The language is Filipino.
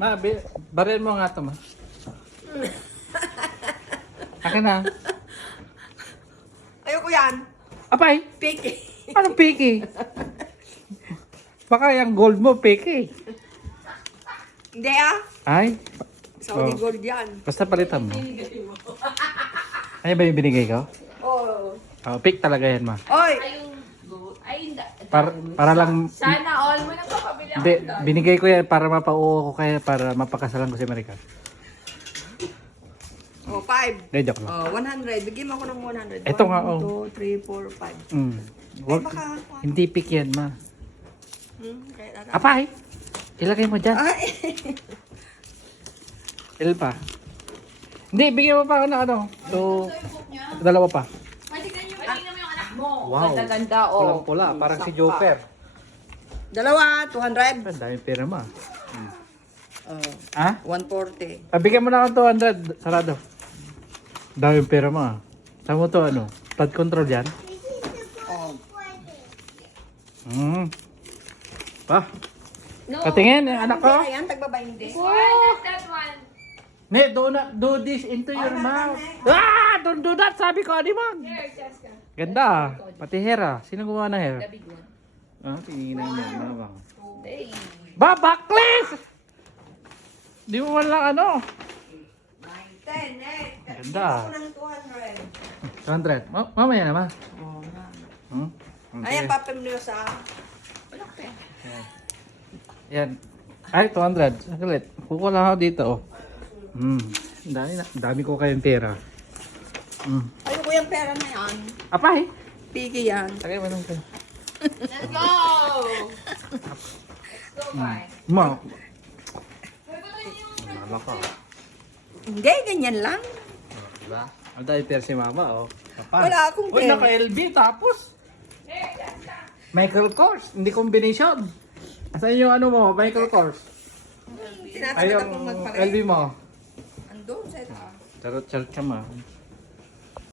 Ma, baril mo nga ito, ma. Akin na. Ayoko yan. Apay, Picky. anong piki? Baka yung gold mo, piki. Hindi ah. Ay, Saudi Oh. gold yan. basta palitan mo. Ano ba yung binigay ko? Oh. Oh, pick talaga yan, ma. Oy. Ay, Para lang, sana all mo nang papabili ako. hindi, binigay ko yan para mapauo ko kaya para mapakasalan ko si Marika. Oh, 5. Hindi, joke lang. Oh, 100. Bigyan mo ako ng 100. Ito nga, oh. 1, 2, 3, 4, 5. Mm. Ay, baka... Hindi pick yan, ma. Kaya talaga. Apay, ilagay mo dyan. Ay. Il pa. Hindi, bigyan mo pa ako ng ano. So, dalawa pa. Pwede ka yung tingnan mo yung anak mo. Wow. Ganda-ganda, oh. Pulang-pula, parang si Joker. Dalawa, 200. Ang dami pera, ma. Oh, Ha? 140. Bigyan mo na ako 200. Sarado. Dami pera, ma. Saan mo to, ano? Flood control yan? Oh. Pa. Katingin, yung anak ko. Ayan, tagba-20. Why not that one? Ne, do not do this into your mouth. Ah! Don't do that, sabi ko, Animang. Here, Jessica. Ganda. Pati hair, ah. Sino gumawa ng hair? The big one. Ah, tinignan niya. Mabang. Hey. Ba, backless! Di mo man lang ano. 10, 8. Ganda. Ako ng 200. 200. Mamaya na, ma. Oh, nga. Hmm? Okay. Ayan, papamili sa... Yan. Ay, 200. Saglit. Kukuha lang ako dito, oh. Dami ko kayong pera. Ayoko yung pera na yan. Apay! Piki yan. Tagay mo nung pera. Let's go! Let's go, bye. Ma. Nala ka. Hindi, ganyan lang. Diba? Ang dahil pera si mama, oh. Kapal. Wala akong Uy, pera. naka-LB tapos. Here, Jessica. Michael Kors. Hindi combination. Asan yung ano mo? Michael Kors. Ay, Tinatakot yung akong magpakit. LB mo. Andun, sa ito. Charot-charot ka, ma.